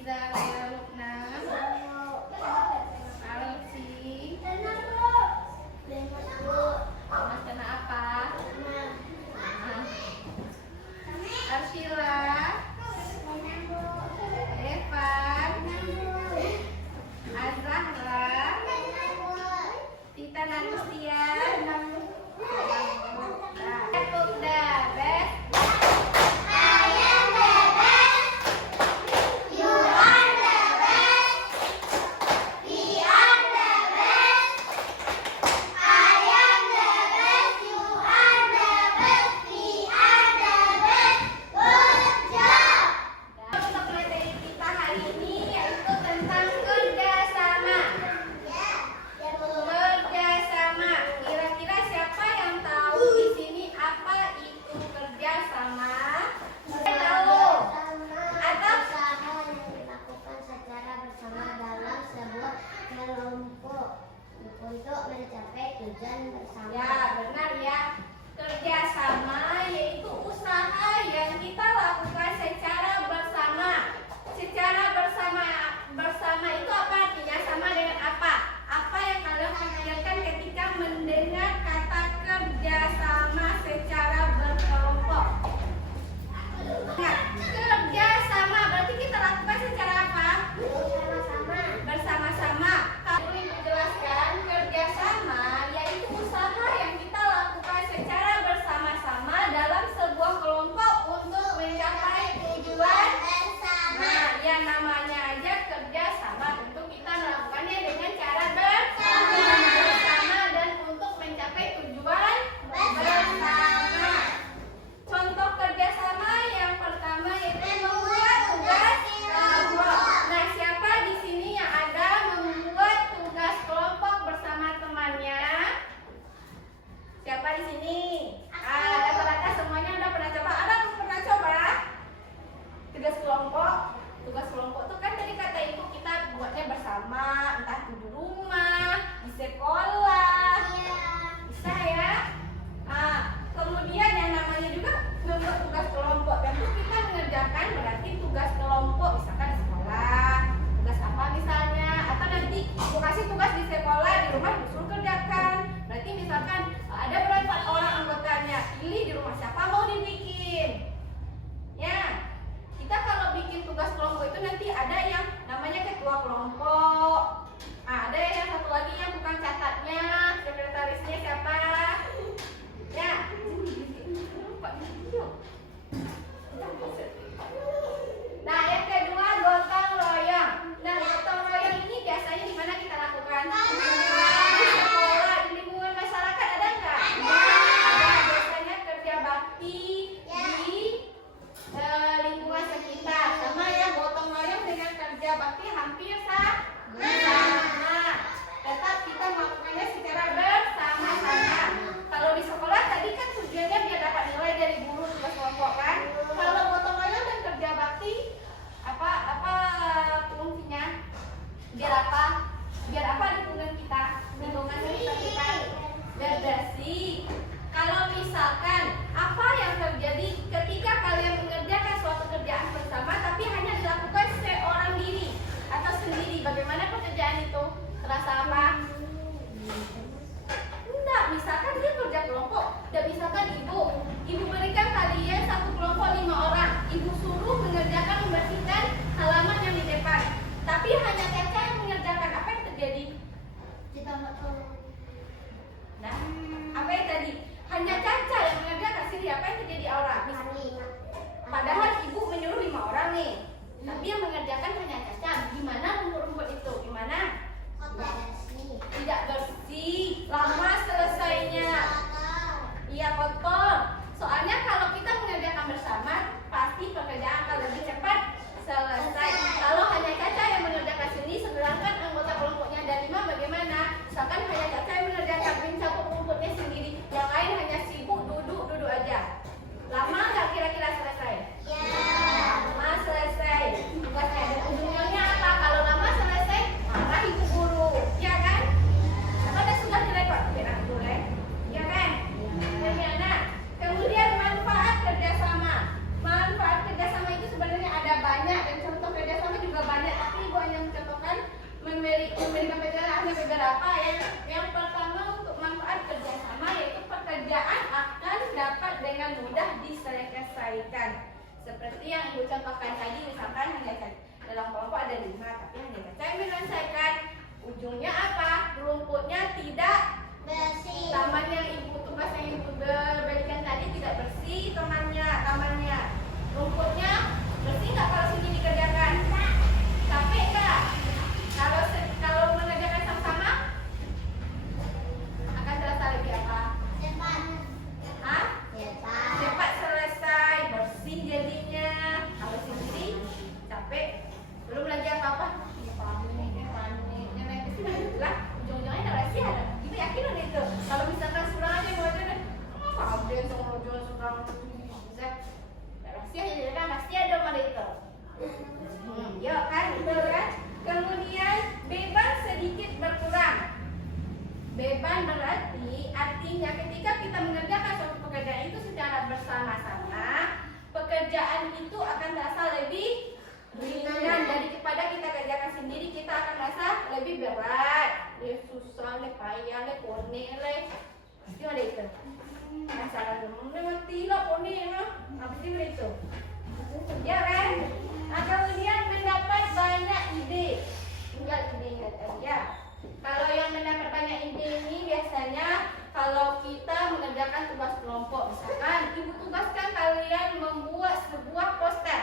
Liza, Laila, Lukna, Alfi, Mas kena apa? Arshila, Evan, Azahra, Tita Nanusia, Pukda, Bes. Untuk mencapai tujuan bersama. Ya, benar ya. Kerjasama yaitu usaha yang kita lakukan secara bersama. Secara bersama itu apa artinya? Sama dengan apa? Apa yang kalian pikirkan ketika mendengar kata kerjasama secara berkelompok? Nah, kerjasama berarti kita lakukan secara apa? Bersama-sama. Kami menjelaskan kerjasama yaitu usaha yang kita lakukan secara bersama-sama dalam sebuah kelompok untuk mencapai tujuan bersama. Nah, yang namanya aja kerjasama, tentu kita melakukannya dengan cara bersama dan untuk mencapai tujuan bersama. Contoh kerjasama yang pertama yaitu membuat tugas kelompok. Nah, siapa di sini yang ada membuat tugas kelompok bersama temannya? Siapa di sini? Rata-rata semuanya udah pernah coba. Ada yang pernah coba? Tugas kelompok. Tugas kelompok itu kan tadi kata ibu kita buatnya bersama, entah di rumah, di sekolah. Bisa ya? Kemudian yang namanya juga membuat tugas kelompok. Tentu kita mengerjakan berarti tugas kelompok, misalkan di sekolah, tugas apa misalnya, atau nanti ibu kasih tugas di sekolah, di rumah disuruh kerjakan. Berarti misalkan ada berapa orang anggotanya, pilih di rumah siapa mau dibikin. Ya, kita kalau bikin tugas kelompok itu nanti ada yang namanya ketua kelompok. Ada yang satu lagi yang bukan catatnya, sekretarisnya siapa? Ya. Nah, yang kedua gotong royong. Nah, gotong royong ini biasanya di mana kita lakukan? Di sekolah, di lingkungan masyarakat ada nggak? Ada. Biasanya kerja bakti di lingkungan sekitar. Sama ya, gotong royong dengan kerja bakti hampir sama. Tetap kita melakukannya secara bersama-sama. Kalau di sekolah tadi kan tujuannya biar dapat nilai dari guru tugas kelompok kan. Kalau gotong royong dan kerja bakti apa fungsinya? Biar apa? Biar apa lingkungan kita? Lingkungan sekitar kita biar bersih. Kalau misalkan apa yang terjadi ketika kalian mengerjakan suatu kerjaan bersama tapi hanya dilakukan seorang diri atau sendiri, bagaimana pekerjaan itu? Terasa apa? Enggak, misalkan dia kerja kelompok, dan misalkan ibu berikan kalian satu kelompok 5 orang, ibu suruh mengerjakan membersihkan halaman yang di depan, tapi hanya Caca yang mengerjakan, apa yang terjadi? Kita nggak tahu. Nah, apa yang tadi? Hanya Caca yang mengerjakan sendiri, apa yang terjadi Aura? Padahal ibu menyuruh 5 orang nih, tapi yang mengerjakan hanya Caca. Gimana rumput-rumput itu? Gimana? menyelesaikan. Ujungnya apa? Rumputnya tidak Bersih. taman yang tugas yang ibu berikan tadi tidak bersih tamannya. Rumputnya bersih nggak kalau sini dikerjakan? Capek nggak? Kalau mengerjakan sama-sama akan terasa lebih apa? Cepat. Hah? Cepat. Cepat selesai, bersih jadinya. Kalau sendiri capek, belum lagi apa-apa. Paniknya naik ke sini lah. Ujung-ujungnya ada rahasia ada. Kita yakin ada itu. Kalau misalkan surang aja mau aja deh. Apa yang sama jual surang bisa? Rahasia aja kan pasti ada pada itu. Ya kan, betul kan? Kemudian beban sedikit berkurang. Beban berarti artinya ketika kita mengerjakan suatu pekerjaan itu secara bersama-sama, pekerjaan itu akan terasa lebih ringan daripada kita kerjakan sendiri. Kita akan merasa lebih berat, lebih susah, lebih payah, lebih pone, pasti ada itu. Masalah mati lah pone, pasti ada itu. Ya kan? Nah, kemudian mendapat banyak ide. Tinggal ide aja. Kalau yang mendapat banyak ide ini biasanya kalau kita mengerjakan tugas kelompok, misalkan ibu tugaskan kalian membuat sebuah poster.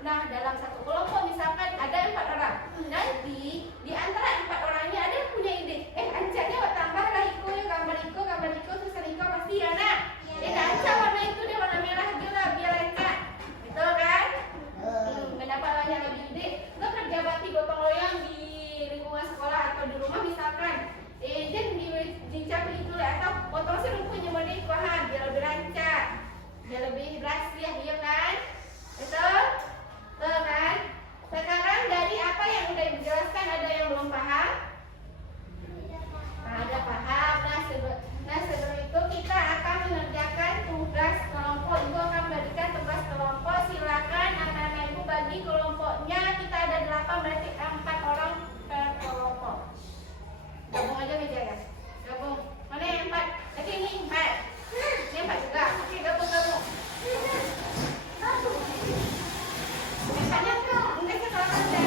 Nah, dalam satu kelompok misalkan ada 4 orang. Nanti di antara 4 orangnya ada yang punya ide. Ancanya tambahlah gambar iko, terus iko pasti ya nak. Anca warna itu dia warna merah juga biar lengkap. Betul kan? Mendapat banyak lebih ide. Lo kerja bakti gotong royong di lingkungan sekolah atau di rumah misalkan. Jadi dicapin itu atau potong sih rumputnya mau diikuhan biar lebih lancar, biar lebih rahasia, iya kan? Betul? Betul kan? Sekarang dari apa yang udah dijelaskan ada yang belum paham? Ada paham. Nah sebelum itu kita akan mengerjakan tugas kelompok. Ibu akan berikan tugas kelompok. Silakan anak-anak ibu bagi kelompoknya. Kita ada 8 berarti 4 orang per kelompok. Gabung aja meja ya. Gabung. Mana yang 4? Jadi ini 4. Ini 4 juga. Oke, gabung. Empatnya enggak sih kalau ada.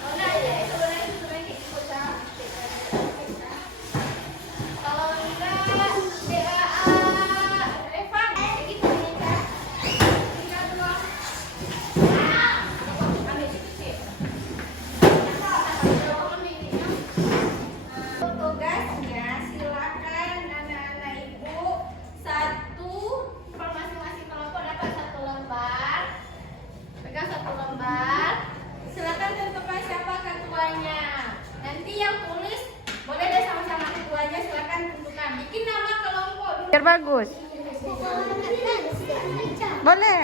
Oh, nah ya itu lagi ikut ya. Kalau enggak Evan kayak gitu ya. Tinggal dulu. Tugasnya silakan anak-anak ibu per masing-masing kelompok dapat 1 lembar. Pegang 1 lembar. Silakan tentukan siapa ketuanya. Nanti yang tulis boleh deh sama-sama ketuanya. Silakan tentukan. Bikin nama kelompok dulu. Biar bagus. Boleh.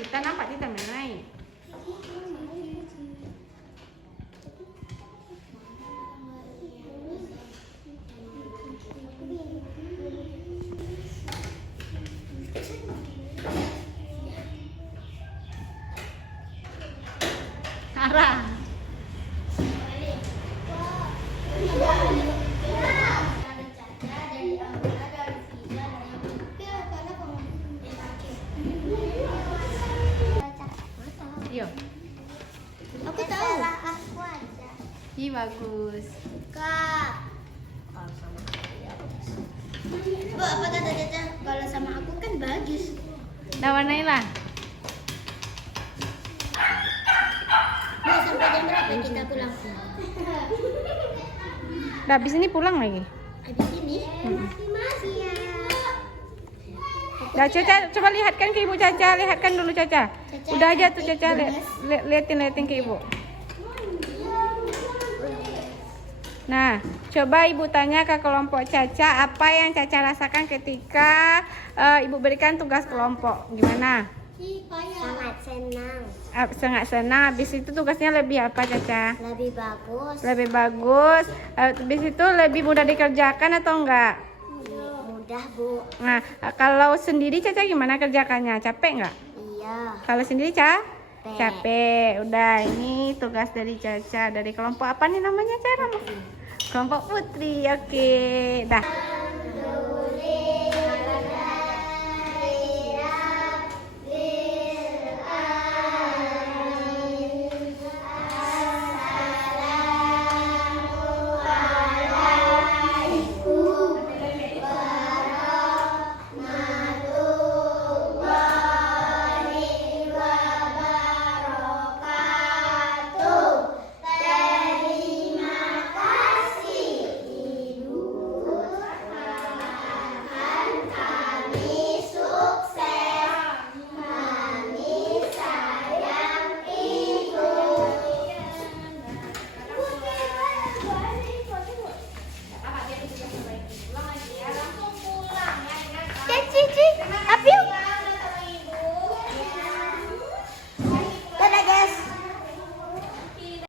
Kita nampak kita main. Arah. Yo. Aku tahu. Aku aja. Ih, bagus. Kak. Bu, apa kata Caca? Kalau sama aku kan bagus. Nah, warnailah. Bu, sampai jam berapa kita pulang? Udah habis ini pulang lagi. Habis ini? Masih ya. Nah, Caca, coba lihatkan ke Ibu Caca, lihatkan dulu Caca. Udah aja tuh Caca, liatin ke Ibu. Nah, coba Ibu tanya ke kelompok Caca apa yang Caca rasakan ketika Ibu berikan tugas kelompok. Gimana? Sangat senang. Sangat senang. Habis itu tugasnya lebih apa Caca? Lebih bagus. Lebih bagus. Habis itu lebih mudah dikerjakan atau enggak? Mudah, Bu. Nah, kalau sendiri Caca gimana kerjakannya? Capek nggak? Iya. Kalau sendiri capek. Udah, ini tugas dari Caca dari kelompok apa nih namanya Caca? Kelompok Putri. Oke, dah.